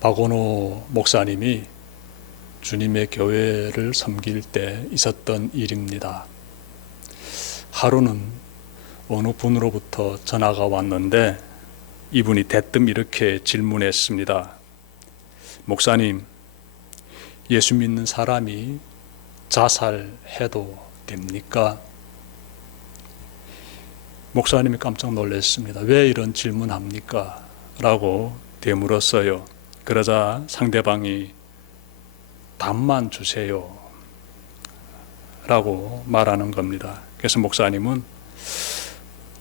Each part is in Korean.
박원호 목사님이 주님의 교회를 섬길 때 있었던 일입니다. 하루는 어느 분으로부터 전화가 왔는데 이분이 대뜸 이렇게 질문했습니다. 목사님, 예수 믿는 사람이 자살해도 됩니까? 목사님이 깜짝 놀랐습니다. 왜 이런 질문합니까? 라고 되물었어요. 그러자 상대방이 답만 주세요 라고 말하는 겁니다. 그래서 목사님은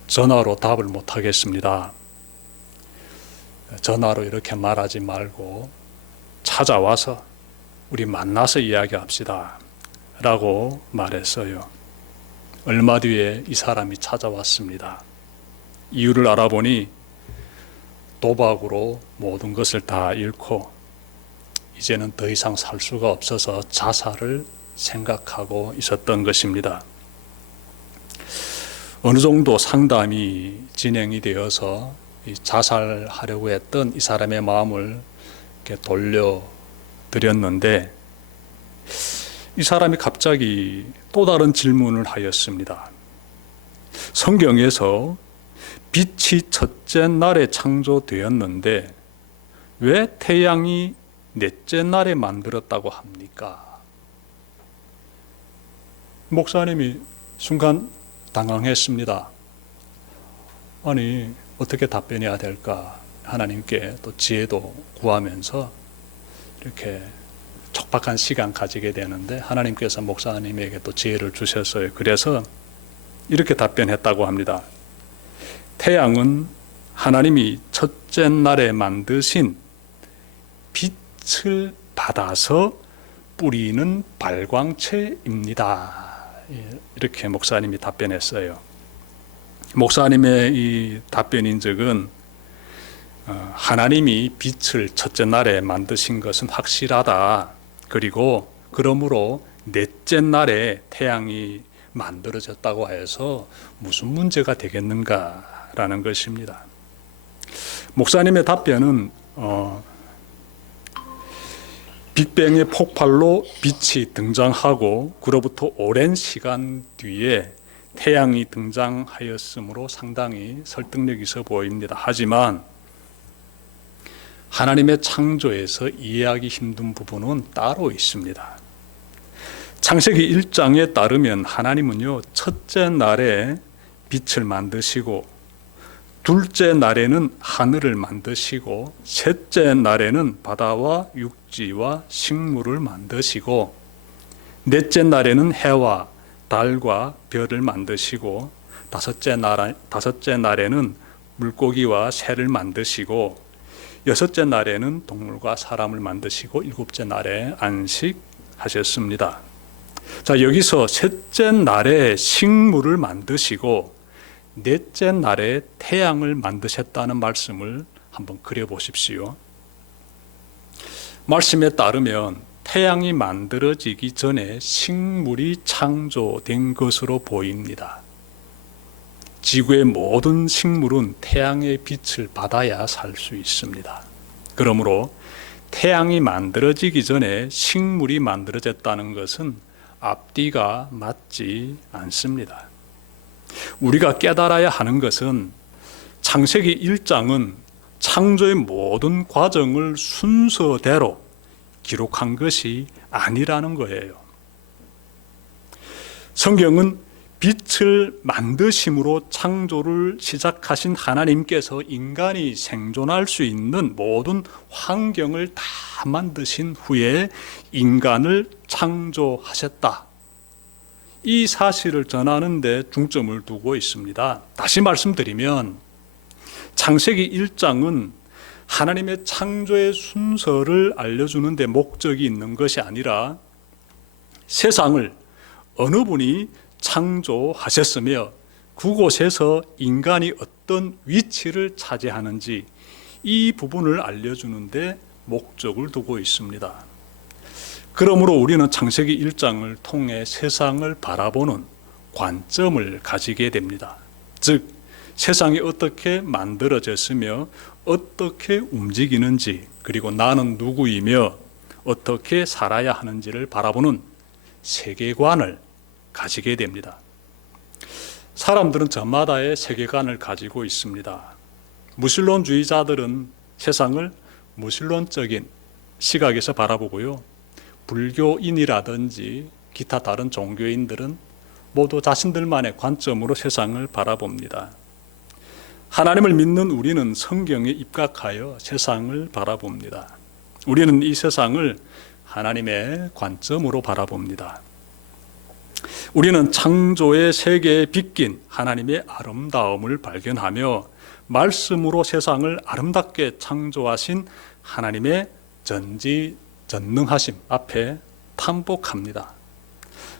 전화로 답을 못 하겠습니다. 전화로 이렇게 말하지 말고 찾아와서 우리 만나서 이야기합시다 라고 말했어요. 얼마 뒤에 이 사람이 찾아왔습니다. 이유를 알아보니 도박으로 모든 것을 다 잃고 이제는 더 이상 살 수가 없어서 자살을 생각하고 있었던 것입니다. 어느 정도 상담이 진행이 되어서 자살하려고 했던 이 사람의 마음을 이렇게 돌려드렸는데 이 사람이 갑자기 또 다른 질문을 하였습니다. 성경에서 빛이 첫째 날에 창조되었는데 왜 태양이 넷째 날에 만들었다고 합니까? 목사님이 순간 당황했습니다. 아니, 어떻게 답변해야 될까? 하나님께 또 지혜도 구하면서 이렇게 촉박한 시간 가지게 되는데 하나님께서 목사님에게 또 지혜를 주셨어요. 그래서 이렇게 답변했다고 합니다. 태양은 하나님이 첫째 날에 만드신 빛을 받아서 뿌리는 발광체입니다. 이렇게 목사님이 답변했어요. 목사님의 이 답변인즉은 하나님이 빛을 첫째 날에 만드신 것은 확실하다. 그리고 그러므로 넷째 날에 태양이 만들어졌다고 해서 무슨 문제가 되겠는가라는 것입니다. 목사님의 답변은 빅뱅의 폭발로 빛이 등장하고 그로부터 오랜 시간 뒤에 태양이 등장하였으므로 상당히 설득력 있어 보입니다. 하지만 하나님의 창조에서 이해하기 힘든 부분은 따로 있습니다. 창세기 1장에 따르면 하나님은요, 첫째 날에 빛을 만드시고 둘째 날에는 하늘을 만드시고 셋째 날에는 바다와 육지와 식물을 만드시고 넷째 날에는 해와 달과 별을 만드시고 다섯째 날에는 물고기와 새를 만드시고 여섯째 날에는 동물과 사람을 만드시고 일곱째 날에 안식하셨습니다. 자, 여기서 셋째 날에 식물을 만드시고 넷째 날에 태양을 만드셨다는 말씀을 한번 그려보십시오. 말씀에 따르면 태양이 만들어지기 전에 식물이 창조된 것으로 보입니다. 지구의 모든 식물은 태양의 빛을 받아야 살 수 있습니다. 그러므로 태양이 만들어지기 전에 식물이 만들어졌다는 것은 앞뒤가 맞지 않습니다. 우리가 깨달아야 하는 것은 창세기 1장은 창조의 모든 과정을 순서대로 기록한 것이 아니라는 거예요. 성경은 빛을 만드심으로 창조를 시작하신 하나님께서 인간이 생존할 수 있는 모든 환경을 다 만드신 후에 인간을 창조하셨다. 이 사실을 전하는 데 중점을 두고 있습니다. 다시 말씀드리면 창세기 1장은 하나님의 창조의 순서를 알려주는 데 목적이 있는 것이 아니라 세상을 어느 분이 창조하셨으며 그곳에서 인간이 어떤 위치를 차지하는지 이 부분을 알려주는 데 목적을 두고 있습니다. 그러므로 우리는 창세기 1장을 통해 세상을 바라보는 관점을 가지게 됩니다. 즉 세상이 어떻게 만들어졌으며 어떻게 움직이는지, 그리고 나는 누구이며 어떻게 살아야 하는지를 바라보는 세계관을 가지게 됩니다. 사람들은 저마다의 세계관을 가지고 있습니다. 무신론주의자들은 세상을 무신론적인 시각에서 바라보고요. 불교인이라든지 기타 다른 종교인들은 모두 자신들만의 관점으로 세상을 바라봅니다. 하나님을 믿는 우리는 성경에 입각하여 세상을 바라봅니다. 우리는 이 세상을 하나님의 관점으로 바라봅니다. 우리는 창조의 세계에 비낀 하나님의 아름다움을 발견하며 말씀으로 세상을 아름답게 창조하신 하나님의 전지전능하심 앞에 탄복합니다.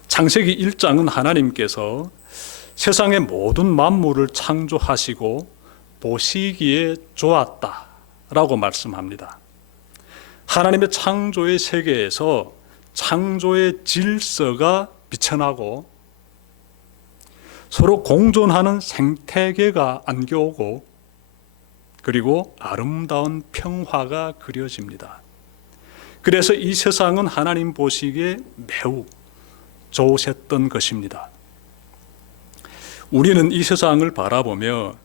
창세기 1장은 하나님께서 세상의 모든 만물을 창조하시고 보시기에 좋았다라고 말씀합니다. 하나님의 창조의 세계에서 창조의 질서가 비쳐나고 서로 공존하는 생태계가 안겨오고 그리고 아름다운 평화가 그려집니다. 그래서 이 세상은 하나님 보시기에 매우 좋으셨던 것입니다. 우리는 이 세상을 바라보며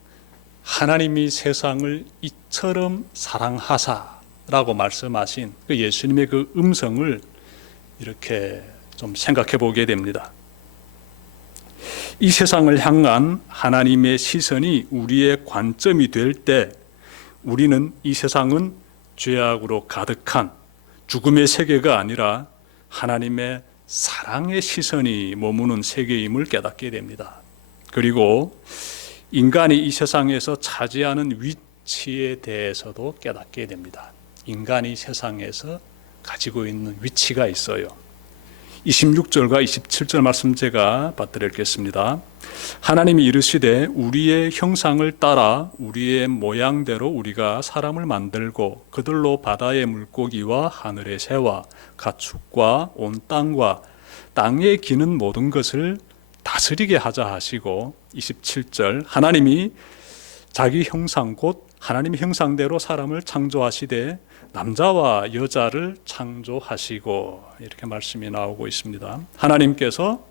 하나님이 세상을 이처럼 사랑하사라고 말씀하신 그 예수님의 그 음성을 이렇게 좀 생각해 보게 됩니다. 이 세상을 향한 하나님의 시선이 우리의 관점이 될 때 우리는 이 세상은 죄악으로 가득한 죽음의 세계가 아니라 하나님의 사랑의 시선이 머무는 세계임을 깨닫게 됩니다. 그리고 인간이 이 세상에서 차지하는 위치에 대해서도 깨닫게 됩니다. 인간이 세상에서 가지고 있는 위치가 있어요. 26절과 27절 말씀 제가 받들겠습니다. 하나님이 이르시되 우리의 형상을 따라 우리의 모양대로 우리가 사람을 만들고 그들로 바다의 물고기와 하늘의 새와 가축과 온 땅과 땅에 기는 모든 것을 다스리게 하자 하시고 27절 하나님이 자기 형상 곧 하나님의 형상대로 사람을 창조하시되 남자와 여자를 창조하시고 이렇게 말씀이 나오고 있습니다. 하나님께서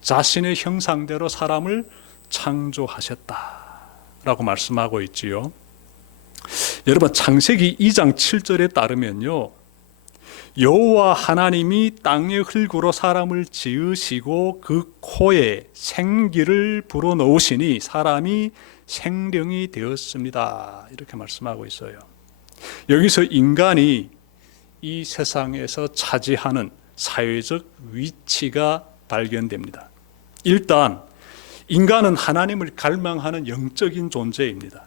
자신의 형상대로 사람을 창조하셨다라고 말씀하고 있지요. 여러분 창세기 2장 7절에 따르면요. 여호와 하나님이 땅의 흙으로 사람을 지으시고 그 코에 생기를 불어넣으시니 사람이 생령이 되었습니다. 이렇게 말씀하고 있어요. 여기서 인간이 이 세상에서 차지하는 사회적 위치가 발견됩니다. 일단 인간은 하나님을 갈망하는 영적인 존재입니다.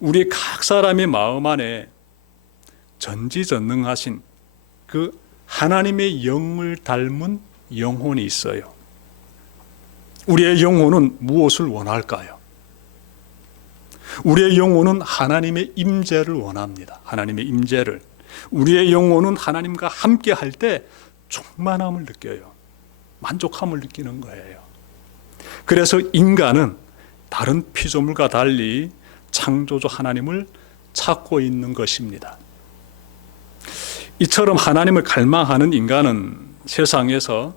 우리 각 사람의 마음 안에 전지전능하신 그 하나님의 영을 닮은 영혼이 있어요. 우리의 영혼은 무엇을 원할까요? 우리의 영혼은 하나님의 임재를 원합니다. 하나님의 임재를. 우리의 영혼은 하나님과 함께 할 때 충만함을 느껴요. 만족함을 느끼는 거예요. 그래서 인간은 다른 피조물과 달리 창조주 하나님을 찾고 있는 것입니다. 이처럼 하나님을 갈망하는 인간은 세상에서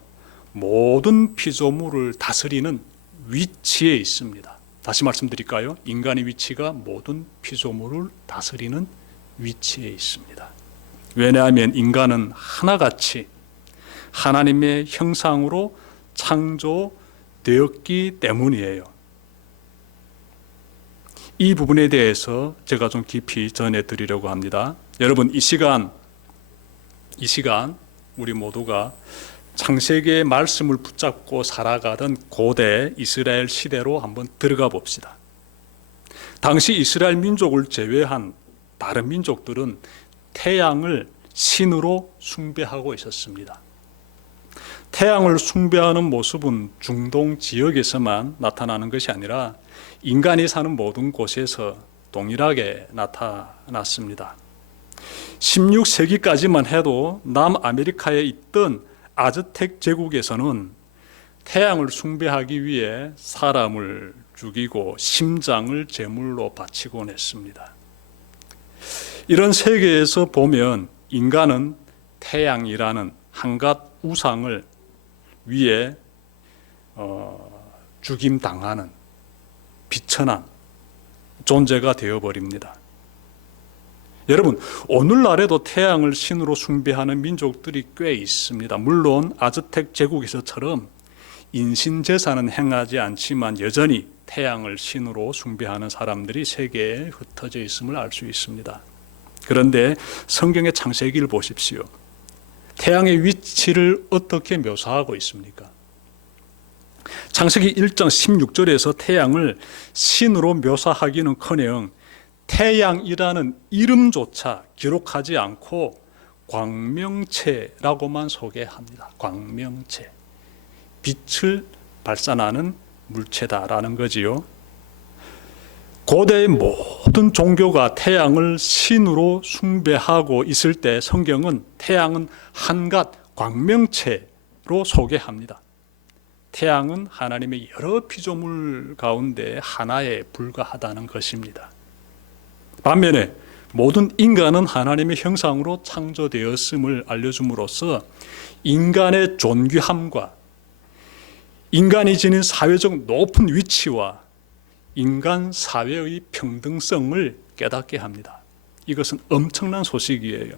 모든 피조물을 다스리는 위치에 있습니다. 다시 말씀드릴까요? 인간의 위치가 모든 피조물을 다스리는 위치에 있습니다. 왜냐하면 인간은 하나같이 하나님의 형상으로 창조되었기 때문이에요. 이 부분에 대해서 제가 좀 깊이 전해드리려고 합니다. 여러분 이 시간 우리 모두가 창세기의 말씀을 붙잡고 살아가던 고대 이스라엘 시대로 한번 들어가 봅시다. 당시 이스라엘 민족을 제외한 다른 민족들은 태양을 신으로 숭배하고 있었습니다. 태양을 숭배하는 모습은 중동 지역에서만 나타나는 것이 아니라 인간이 사는 모든 곳에서 동일하게 나타났습니다. 16세기까지만 해도 남아메리카에 있던 아즈텍 제국에서는 태양을 숭배하기 위해 사람을 죽이고 심장을 제물로 바치곤 했습니다. 이런 세계에서 보면 인간은 태양이라는 한갓 우상을 위해 죽임당하는 비천한 존재가 되어버립니다. 여러분, 오늘날에도 태양을 신으로 숭배하는 민족들이 꽤 있습니다. 물론 아즈텍 제국에서처럼 인신제사는 행하지 않지만 여전히 태양을 신으로 숭배하는 사람들이 세계에 흩어져 있음을 알 수 있습니다. 그런데 성경의 창세기를 보십시오. 태양의 위치를 어떻게 묘사하고 있습니까? 창세기 1장 16절에서 태양을 신으로 묘사하기는커녕 태양이라는 이름조차 기록하지 않고 광명체라고만 소개합니다. 광명체, 빛을 발산하는 물체다라는 거지요. 고대의 모든 종교가 태양을 신으로 숭배하고 있을 때 성경은 태양은 한갓 광명체로 소개합니다. 태양은 하나님의 여러 피조물 가운데 하나에 불과하다는 것입니다. 반면에 모든 인간은 하나님의 형상으로 창조되었음을 알려줌으로써 인간의 존귀함과 인간이 지닌 사회적 높은 위치와 인간 사회의 평등성을 깨닫게 합니다. 이것은 엄청난 소식이에요.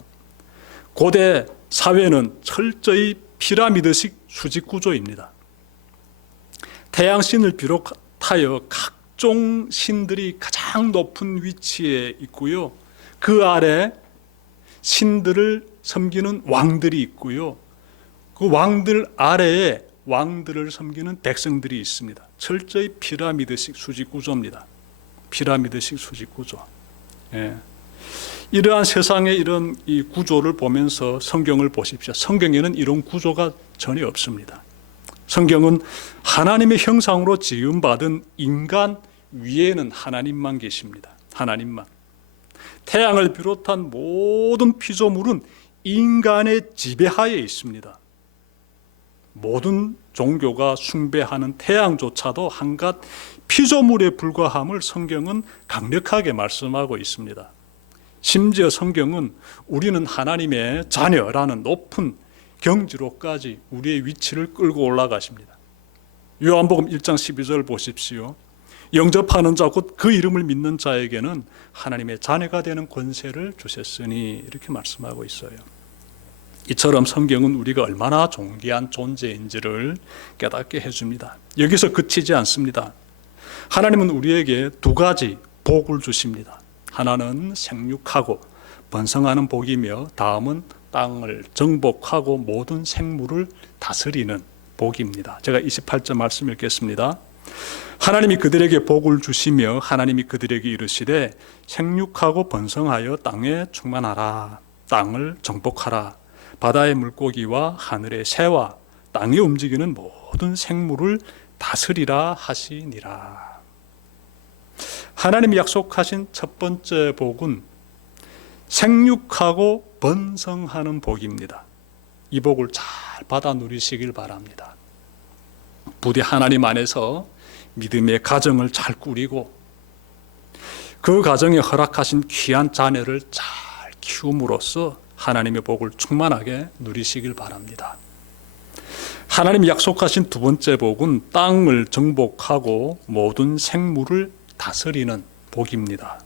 고대 사회는 철저히 피라미드식 수직 구조입니다. 태양신을 비롯하여 각종 신들이 가장 높은 위치에 있고요. 그 아래 신들을 섬기는 왕들이 있고요. 그 왕들 아래에 왕들을 섬기는 백성들이 있습니다. 철저히 피라미드식 수직 구조입니다. 피라미드식 수직 구조. 예. 이러한 세상의 이런 이 구조를 보면서 성경을 보십시오. 성경에는 이런 구조가 전혀 없습니다. 성경은 하나님의 형상으로 지음받은 인간 위에는 하나님만 계십니다. 하나님만. 태양을 비롯한 모든 피조물은 인간의 지배하에 있습니다. 모든 종교가 숭배하는 태양조차도 한갓 피조물에 불과함을 성경은 강력하게 말씀하고 있습니다. 심지어 성경은 우리는 하나님의 자녀라는 높은 경지로까지 우리의 위치를 끌고 올라가십니다. 요한복음 1장 12절 보십시오. 영접하는 자 곧 그 이름을 믿는 자에게는 하나님의 자녀가 되는 권세를 주셨으니 이렇게 말씀하고 있어요. 이처럼 성경은 우리가 얼마나 존귀한 존재인지를 깨닫게 해줍니다. 여기서 그치지 않습니다. 하나님은 우리에게 두 가지 복을 주십니다. 하나는 생육하고 번성하는 복이며 다음은 땅을 정복하고 모든 생물을 다스리는 복입니다. 제가 28절 말씀 읽겠습니다. 하나님이 그들에게 복을 주시며 하나님이 그들에게 이르시되 생육하고 번성하여 땅에 충만하라. 땅을 정복하라. 바다의 물고기와 하늘의 새와 땅에 움직이는 모든 생물을 다스리라 하시니라. 하나님이 약속하신 첫 번째 복은 생육하고 번성하는 복입니다. 이 복을 잘 받아 누리시길 바랍니다. 부디 하나님 안에서 믿음의 가정을 잘 꾸리고 그 가정에 허락하신 귀한 자녀를 잘 키움으로써 하나님의 복을 충만하게 누리시길 바랍니다. 하나님이 약속하신 두 번째 복은 땅을 정복하고 모든 생물을 다스리는 복입니다.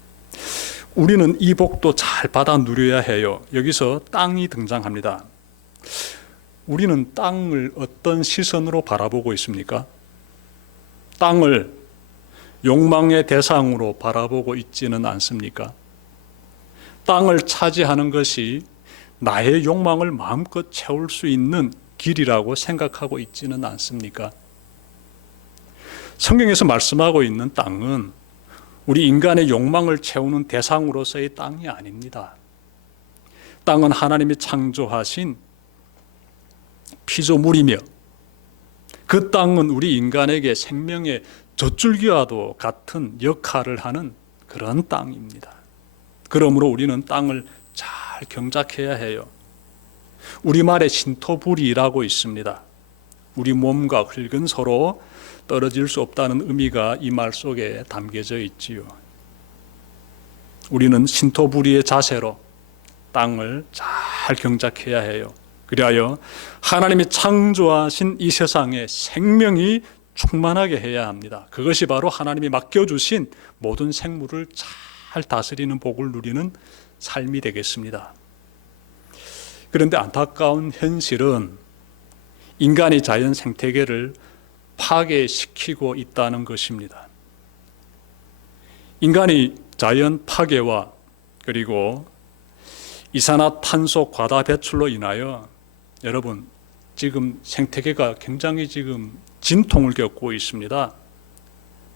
우리는 이 복도 잘 받아 누려야 해요. 여기서 땅이 등장합니다. 우리는 땅을 어떤 시선으로 바라보고 있습니까? 땅을 욕망의 대상으로 바라보고 있지는 않습니까? 땅을 차지하는 것이 나의 욕망을 마음껏 채울 수 있는 길이라고 생각하고 있지는 않습니까? 성경에서 말씀하고 있는 땅은 우리 인간의 욕망을 채우는 대상으로서의 땅이 아닙니다. 땅은 하나님이 창조하신 피조물이며 그 땅은 우리 인간에게 생명의 젖줄기와도 같은 역할을 하는 그런 땅입니다. 그러므로 우리는 땅을 잘 경작해야 해요. 우리말에 신토부리라고 있습니다. 우리 몸과 흙은 서로 떨어질 수 없다는 의미가 이 말 속에 담겨져 있지요. 우리는 신토부리의 자세로 땅을 잘 경작해야 해요. 그리하여 하나님이 창조하신 이 세상에 생명이 충만하게 해야 합니다. 그것이 바로 하나님이 맡겨주신 모든 생물을 잘 다스리는 복을 누리는 삶이 되겠습니다. 그런데 안타까운 현실은 인간이 자연 생태계를 파괴시키고 있다는 것입니다. 인간이 자연 파괴와 그리고 이산화탄소 과다 배출로 인하여 여러분 지금 생태계가 굉장히 지금 진통을 겪고 있습니다.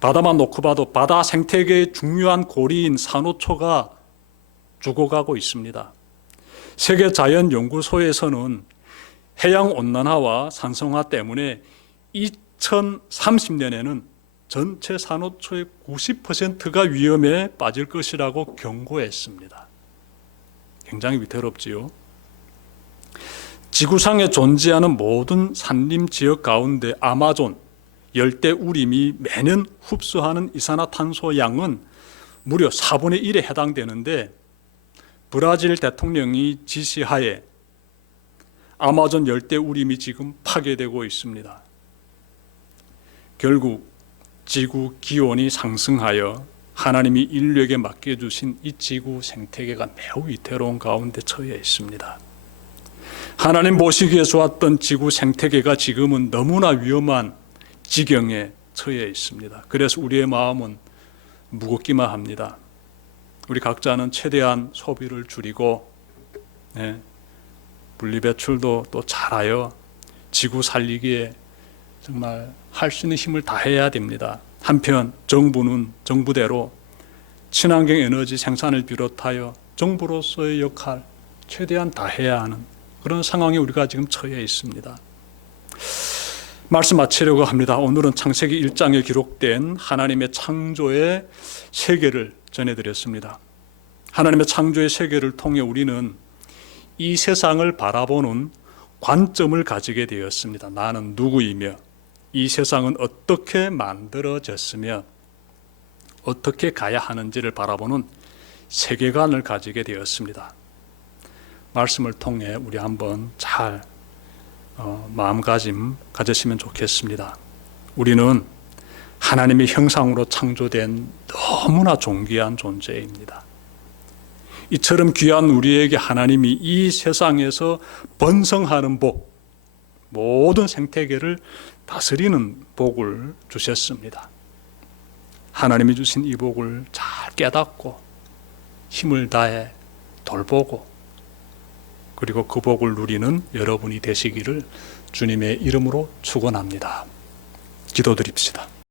바다만 놓고 봐도 바다 생태계의 중요한 고리인 산호초가 죽어가고 있습니다. 세계자연연구소에서는 해양온난화와 산성화 때문에 2030년에는 전체 산호초의 90%가 위험에 빠질 것이라고 경고했습니다. 굉장히 위태롭지요. 지구상에 존재하는 모든 산림 지역 가운데 아마존 열대우림이 매년 흡수하는 이산화탄소 양은 무려 4분의 1에 해당되는데 브라질 대통령이 지시하에 아마존 열대우림이 지금 파괴되고 있습니다. 결국 지구 기온이 상승하여 하나님이 인류에게 맡겨주신 이 지구 생태계가 매우 위태로운 가운데 처해 있습니다. 하나님 보시기에 좋았던 지구 생태계가 지금은 너무나 위험한 지경에 처해 있습니다. 그래서 우리의 마음은 무겁기만 합니다. 우리 각자는 최대한 소비를 줄이고 분리배출도 또 잘하여 지구 살리기에 정말 할 수 있는 힘을 다해야 됩니다. 한편 정부는 정부대로 친환경 에너지 생산을 비롯하여 정부로서의 역할 최대한 다해야 하는 그런 상황에 우리가 지금 처해 있습니다. 말씀 마치려고 합니다. 오늘은 창세기 1장에 기록된 하나님의 창조의 세계를 전해드렸습니다. 하나님의 창조의 세계를 통해 우리는 이 세상을 바라보는 관점을 가지게 되었습니다. 나는 누구이며 이 세상은 어떻게 만들어졌으며 어떻게 가야 하는지를 바라보는 세계관을 가지게 되었습니다. 말씀을 통해 우리 한번 잘 마음가짐 가지시면 좋겠습니다. 우리는 하나님의 형상으로 창조된 너무나 존귀한 존재입니다. 이처럼 귀한 우리에게 하나님이 이 세상에서 번성하는 복, 모든 생태계를 다스리는 복을 주셨습니다. 하나님이 주신 이 복을 잘 깨닫고 힘을 다해 돌보고 그리고 그 복을 누리는 여러분이 되시기를 주님의 이름으로 축원합니다. 기도드립시다.